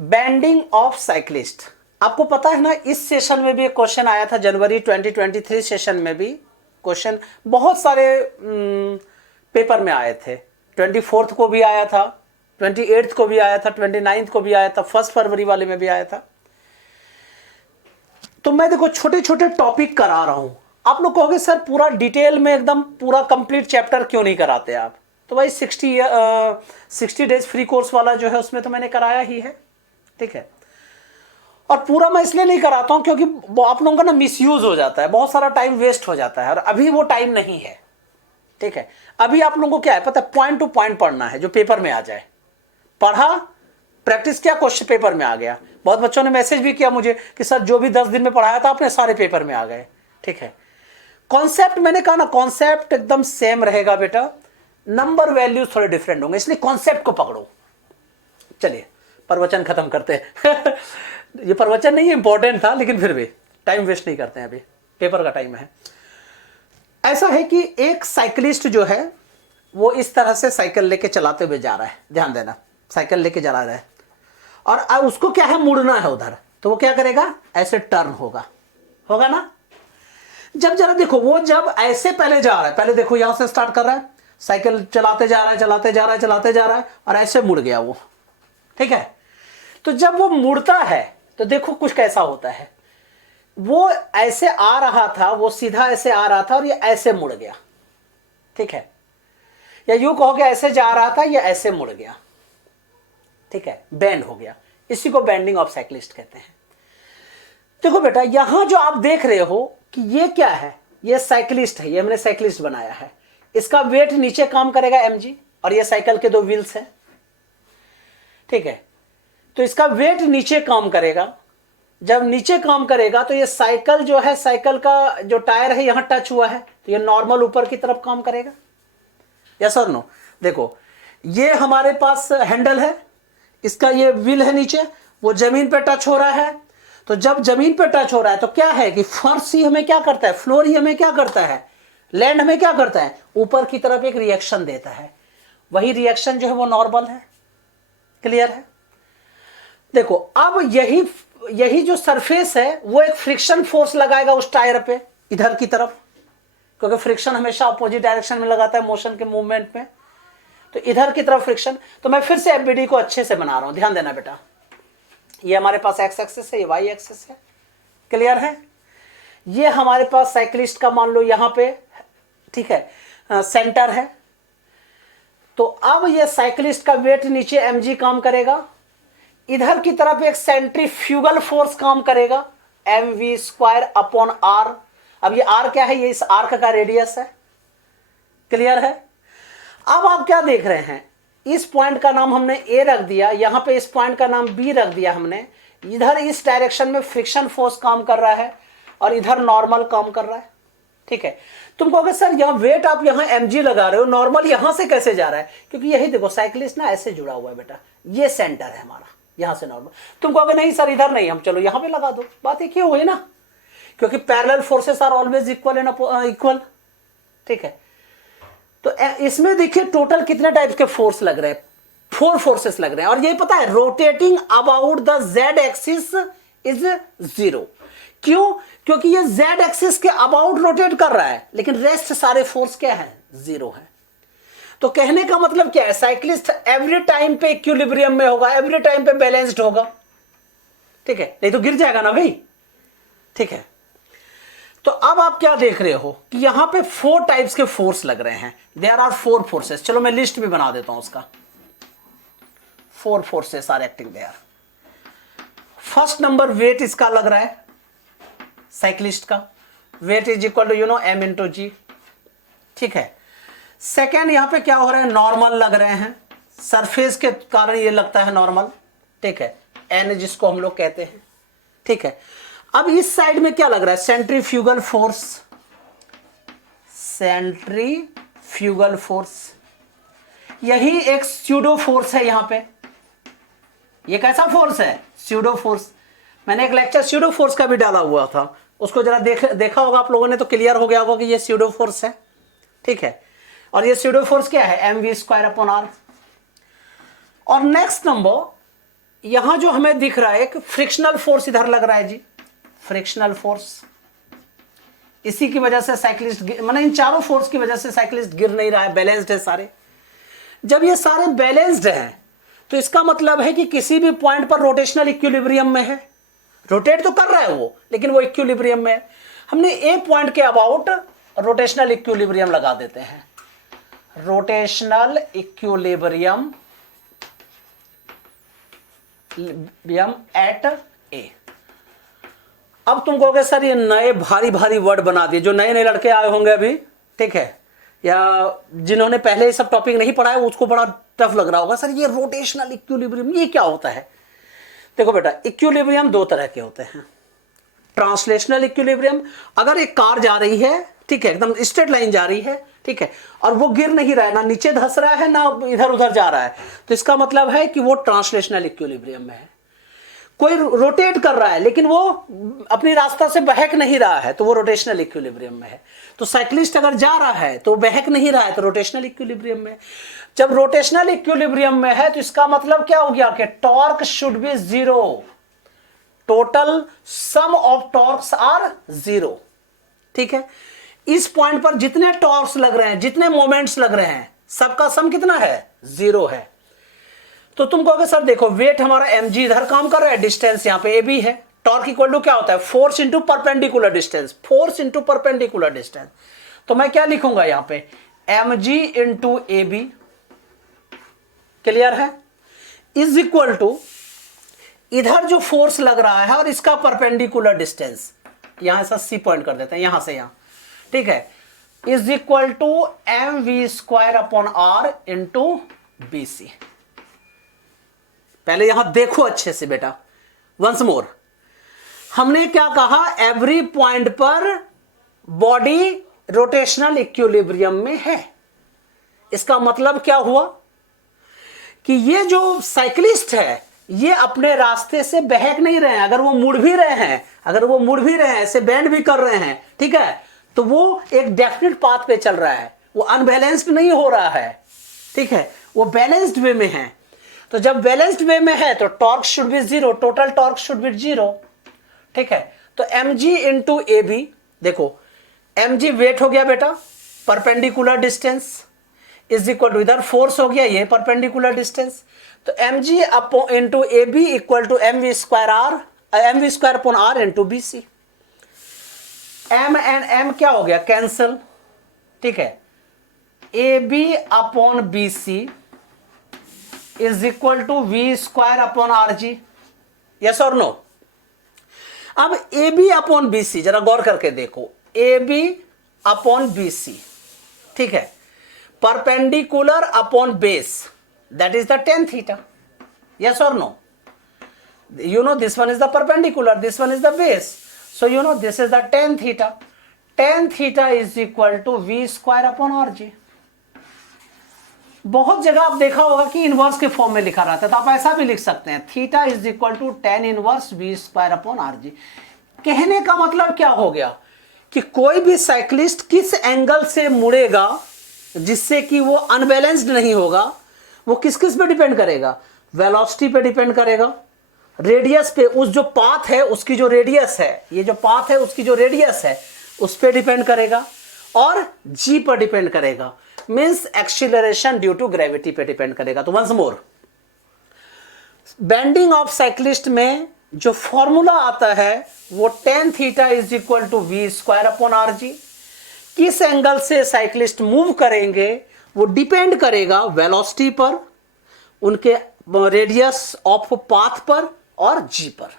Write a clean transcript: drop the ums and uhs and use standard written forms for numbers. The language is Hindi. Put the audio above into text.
Bending of cyclist. आपको पता है ना, इस सेशन में भी एक क्वेश्चन आया था, जनवरी 2023 सेशन में भी क्वेश्चन बहुत सारे पेपर में आए थे। 24 को भी आया था, 28 को भी आया था, 29 को भी आया था, 1 फरवरी वाले में भी आया था। तो मैं देखो छोटे छोटे टॉपिक करा रहा हूं। आप लोग कहोगे सर पूरा डिटेल में एकदम पूरा कंप्लीट चैप्टर क्यों नहीं कराते आप? तो भाई 60 डेज फ्री कोर्स वाला जो है उसमें तो मैंने कराया ही है, ठीक है। और पूरा मैं इसलिए नहीं कराता हूं क्योंकि आप लोगों का ना मिसयूज हो जाता है, बहुत सारा टाइम वेस्ट हो जाता है, और अभी वो टाइम नहीं है, ठीक है। अभी आप लोगों को क्या है पता है, पॉइंट टू पॉइंट पढ़ना है जो पेपर में आ जाए। पढ़ा, प्रैक्टिस किया, क्वेश्चन पेपर में आ गया। बहुत बच्चों ने मैसेज भी किया मुझे कि सर जो भी 10 दिन में पढ़ाया था आपने सारे पेपर में आ गए, ठीक है। कॉन्सेप्ट मैंने कहा ना, कॉन्सेप्ट एकदम सेम रहेगा बेटा, नंबर वैल्यूज थोड़े डिफरेंट होंगे, इसलिए कॉन्सेप्ट को पकड़ो। चलिए प्रवचन खत्म करते हैं ये प्रवचन नहीं इंपॉर्टेंट था, लेकिन फिर भी टाइम वेस्ट नहीं करते हैं, अभी पेपर का टाइम है। ऐसा है कि एक साइकिलिस्ट जो है वो इस तरह से साइकिल लेके चलाते हुए जा रहा है, ध्यान देना, साइकिल लेके जा रहा है, और उसको क्या है, मुड़ना है उधर, तो वो क्या करेगा, ऐसे टर्न होगा ना। जब जरा देखो, वो जब ऐसे पहले जा रहा है, पहले देखो यहां से स्टार्ट कर रहा है, साइकिल चलाते जा रहा है और ऐसे मुड़ गया वो, ठीक है। तो जब वो मुड़ता है तो देखो कुछ कैसा होता है, वो ऐसे आ रहा था, वो सीधा ऐसे आ रहा था और ये ऐसे मुड़ गया, ठीक है। या यूं कहोगे ऐसे जा रहा था, ये ऐसे मुड़ गया, ठीक है, बेंड हो गया। इसी को बेंडिंग ऑफ साइक्लिस्ट कहते हैं। देखो बेटा, यहां जो आप देख रहे हो कि ये क्या है, ये साइक्लिस्ट है, ये हमने साइक्लिस्ट बनाया है, इसका वेट नीचे काम करेगा mg, और ये साइकिल के 2 व्हील्स है, ठीक है। तो इसका वेट नीचे काम करेगा, जब नीचे काम करेगा तो ये साइकिल जो है, साइकिल का जो टायर है यहां टच हुआ है, तो ये नॉर्मल ऊपर की तरफ काम करेगा, यस और नो। देखो ये हमारे पास हैंडल है, इसका ये व्हील है नीचे, वो जमीन पे टच हो रहा है। तो जब जमीन पे टच हो रहा है तो क्या है कि फर्श ही हमें क्या करता है, फ्लोर ही हमें क्या करता है, लैंड हमें क्या करता है, ऊपर की तरफ एक रिएक्शन देता है, वही रिएक्शन जो है वो नॉर्मल है, क्लियर है। देखो अब यही जो सरफेस है वो एक फ्रिक्शन फोर्स लगाएगा उस टायर पे इधर की तरफ, क्योंकि फ्रिक्शन हमेशा अपोजिट डायरेक्शन में लगाता है मोशन के मूवमेंट में, तो इधर की तरफ फ्रिक्शन। तो मैं फिर से एफबीडी को अच्छे से बना रहा हूं, ध्यान देना बेटा। ये हमारे पास एक्स एक्सिस है, ये वाई एक्सिस है, क्लियर है। ये हमारे पास साइक्लिस्ट का मान लो यहां पे, ठीक है, सेंटर है। तो अब ये साइक्लिस्ट का वेट नीचे mg काम करेगा, इधर की तरफ एक सेंट्रीफ्यूगल फोर्स काम करेगा, mv² अपॉन r। अब ये r क्या है, ये इस आर्क का रेडियस है, क्लियर है। अब आप क्या देख रहे हैं, इस पॉइंट का नाम हमने a रख दिया, यहां पे इस पॉइंट का नाम b रख दिया हमने। इधर इस डायरेक्शन में फ्रिक्शन फोर्स काम कर रहा है और इधर नॉर्मल काम कर रहा है, ठीक है। तुम कहोगे सर यहां वेट आप यहां mg लगा रहे हो, नॉर्मल यहां से कैसे जा रहा है? क्योंकि यही देखो साइक्लिस्ट ना ऐसे जुड़ा हुआ है बेटा, ये सेंटर है हमारा, यहां से नॉर्मल। तुम कहोगे नहीं सर इधर नहीं, हम चलो यहां पे लगा दो, बात एक ही हुई ना, क्योंकि parallel forces are always equal and equal, ठीक है। तो इसमें देखिए टोटल कितने टाइप्स के फोर्स लग रहे हैं, 4 फोर्सेस लग रहे हैं। और ये पता है rotating about the z axis is 0। क्यों? क्योंकि ये z एक्सिस के अबाउट रोटेट कर रहा है, लेकिन रेस्ट सारे फोर्स क्या है, 0 है। तो कहने का मतलब क्या है, साइक्लिस्ट एवरी टाइम पे इक्विलिब्रियम में होगा, एवरी टाइम पे बैलेंस्ड होगा, ठीक है, नहीं तो गिर जाएगा ना भाई, ठीक है। तो अब आप क्या देख रहे हो कि यहां पे 4 टाइप्स के फोर्स लग रहे हैं, देयर आर 4 फोर्सेस। चलो मैं लिस्ट भी बना देता हूं उसका, 4 forces are acting there. First number weight इसका लग रहा है, साइक्लिस्ट का weight is equal to m into G, ठीक है। सेकेंड यहां पे क्या हो रहा है, नॉर्मल लग रहे हैं, सरफेस के कारण ये लगता है नॉर्मल, ठीक है, n जिसको हम लोग कहते हैं, ठीक है। अब इस साइड में क्या लग रहा है, सेंट्रीफ्यूगल फोर्स, सेंट्रीफ्यूगल फोर्स, यही एक स्यूडो फोर्स है यहां पे। ये कैसा फोर्स है, स्यूडो फोर्स। मैंने एक लेक्चर स्यूडो फोर्स का भी डाला हुआ था, उसको जरा देखा होगा आप लोगों ने, तो क्लियर हो गया होगा कि ये स्यूडो फोर्स है, ठीक है। और ये स्यूडो फोर्स क्या है, mv² अपॉन r। और नेक्स्ट नंबर यहां जो हमें दिख रहा है एक फ्रिक्शनल फोर्स इधर लग रहा है जी, फ्रिक्शनल फोर्स, इसी की वजह से साइक्लिस्ट माने इन चारों फोर्स की वजह से साइक्लिस्ट गिर नहीं रहा है, बैलेंस्ड है सारे। जब ये सारे बैलेंस्ड हैं तो इसका मतलब है कि किसी भी पॉइंट पर रोटेशनल इक्विलिब्रियम में है, रोटेट तो कर रहा है वो लेकिन वो इक्विलिब्रियम में है। हमने एक पॉइंट के अबाउट रोटेशनल इक्विलिब्रियम लगा देते हैं, रोटेशनल इक्विलिब्रियम एट ए। अब तुम कहोगे सर ये नए भारी भारी वर्ड बना दिए, जो नए नए लड़के आए होंगे अभी, ठीक है, या जिन्होंने पहले ये सब टॉपिक नहीं पढ़ा है उसको बड़ा टफ लग रहा होगा, सर ये रोटेशनल इक्विलिब्रियम ये क्या होता है। देखो बेटा, इक्विलिब्रियम दो तरह के होते हैं। ट्रांसलेशनल इक्विलिब्रियम, अगर एक कार जा रही है, ठीक है, एकदम स्ट्रेट लाइन जा रही है, ठीक है, और वो गिर नहीं रहा है, ना नीचे धंस रहा है ना इधर उधर जा रहा है, तो इसका मतलब है कि वो ट्रांसलेशनल इक्विलिब्रियम में है। कोई रोटेट कर रहा है लेकिन वो अपनी रास्ता से बहक नहीं रहा है, तो वो रोटेशनल इक्विलिब्रियम में है। तो साइक्लिस्ट अगर जा रहा है तो बहक नहीं रहा है, तो रोटेशनल इक्विलिब्रियम में। जब रोटेशनल इक्विलिब्रियम में है तो इसका मतलब क्या हो गया कि torque should be zero, total sum of torques are zero, ठीक है। इस पॉइंट पर जितने टॉर्क्स लग रहे हैं, जितने मोमेंट्स लग रहे हैं, सबका सम कितना है, जीरो है। तो तुम कहोगे सर देखो वेट हमारा mg इधर काम कर रहा है, डिस्टेंस यहां पे ab है, टॉर्क इक्वल टू क्या होता है, force into perpendicular distance, force into perpendicular distance. तो मैं क्या लिखूंगा यहां पे, mg इंटू ab, क्लियर है, इज इक्वल टू इधर जो फोर्स लग रहा है और इसका परपेंडिकुलर डिस्टेंस, यहां ऐसा सी पॉइंट कर देते हैं, यहां से यहां, ठीक है, is equal to mv square upon r into bc। पहले यहां देखो अच्छे से बेटा, वंस मोर, हमने क्या कहा, एवरी पॉइंट पर बॉडी रोटेशनल इक्विलिब्रियम में है। इसका मतलब क्या हुआ कि ये जो साइक्लिस्ट है ये अपने रास्ते से बहक नहीं रहे हैं, अगर वो मुड़ भी रहे हैं, अगर वो मुड़ भी रहे हैं, ऐसे बैंड भी कर रहे हैं, ठीक है, तो वो एक डेफिनेट पाथ पे चल रहा है, वो अनबैलेंस्ड नहीं हो रहा है, ठीक है, वो बैलेंस्ड वे में है। तो जब बैलेंस्ड वे में है तो torque should be zero, total torque should be zero, ठीक है। तो mg इंटू ए बी, देखो mg वेट हो गया बेटा, perpendicular distance is equal to इधर फोर्स हो गया, ये परपेंडिकुलर डिस्टेंस, तो mg upon into A B equal to mv square upon r into B C. m and m क्या हो गया, कैंसल, ठीक है, A B upon B C is equal to V square upon R G, yes और नो। अब A B upon B C जरा गौर करके देखो, A B upon B C, ठीक है, perpendicular upon base, that is the tan theta, yes और no. You know this one is the perpendicular, this one is the base, so you know this is the tan theta. Tan theta is equal to v square upon rg. बहुत जगह आप देखा होगा कि इनवर्स के फॉर्म में लिखा रहता है, तो आप ऐसा भी लिख सकते हैं, theta is equal to tan inverse v square upon rg। कहने का मतलब क्या हो गया कि कोई भी साइक्लिस्ट किस एंगल से मुड़ेगा जिससे कि वो अनबैलेंस्ड नहीं होगा, वो किस किस पे डिपेंड करेगा, वेलोसिटी पे डिपेंड करेगा, रेडियस पे, उस जो पाथ है उसकी जो रेडियस है, ये जो पाथ है उसकी जो रेडियस है उस पे डिपेंड करेगा, और जी पर डिपेंड करेगा, means acceleration due to gravity पे डिपेंड करेगा। तो once more, bending of cyclist में जो फॉर्मूला आता है वो tan theta is equal to V square upon R G. किस एंगल से साइक्लिस्ट मूव करेंगे वो डिपेंड करेगा वेलोसिटी पर, उनके रेडियस ऑफ पाथ पर और जी पर।